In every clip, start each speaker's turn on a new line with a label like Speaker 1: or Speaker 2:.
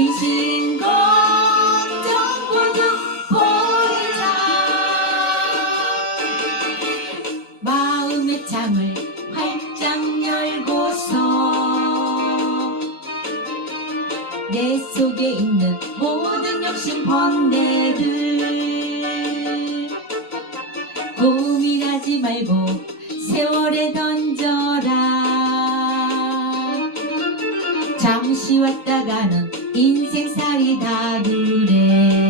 Speaker 1: 귀신 걱정 모두 버리라 마음의 창을 활짝 열고서 내 속에 있는 모든 욕심 번뇌를 고민하지 말고 세월에 던져 잠시 왔다 가는 인생살이 다 그래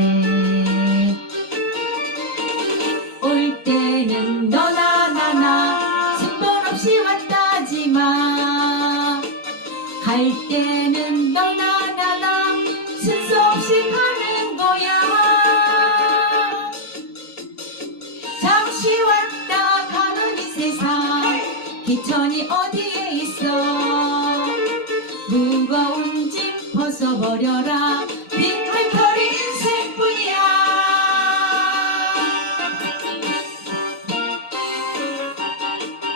Speaker 1: 올 때는 너나 나나 순번 없이 왔다지만 갈 때는 너나 나나 순서 없이 가는 거야. 잠시 왔다 가는 이 세상 기천이 어디에 있어? 무거운 짐 벗어버려라. 빈털터리 인생뿐이야.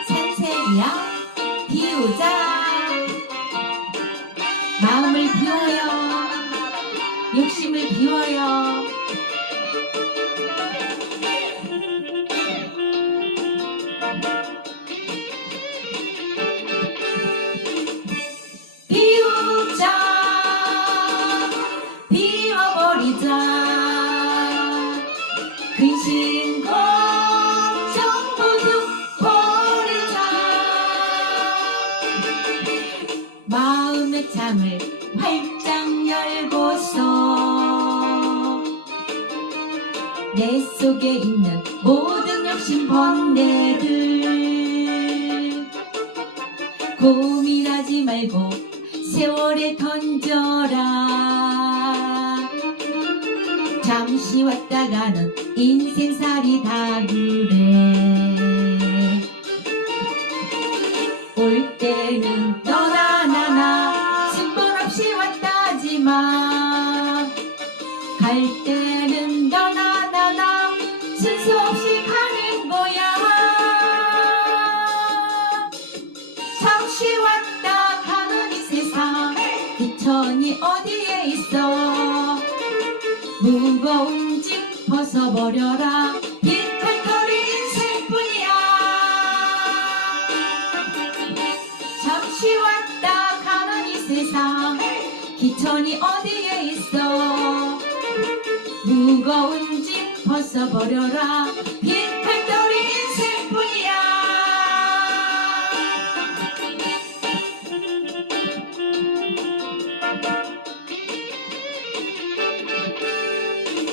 Speaker 1: 산세이야. 비우자. 마음을 비워요. 욕심을 비워요. 비우자 근심 걱정 모두 버리자. 마음의 창을 활짝 열고서 내 속에 있는 모든 욕심 번뇌들 고민하지 말고 세월에 던져라 잠시 왔다 가는 인생살이 다 그래. 올 때는 너나 나나 순번 없이 왔다지만 갈 때는 너나 나나 순서 없이 가는 거야. 잠시 왔다 가는 이 세상 기천이 어디에 있어 무거운 짐 벗어버려라. 빈털터리 인생뿐이야. 잠시 왔다 가는 이 세상 기천이 어디에 있어? 무거운 짐 벗어버려라. 빈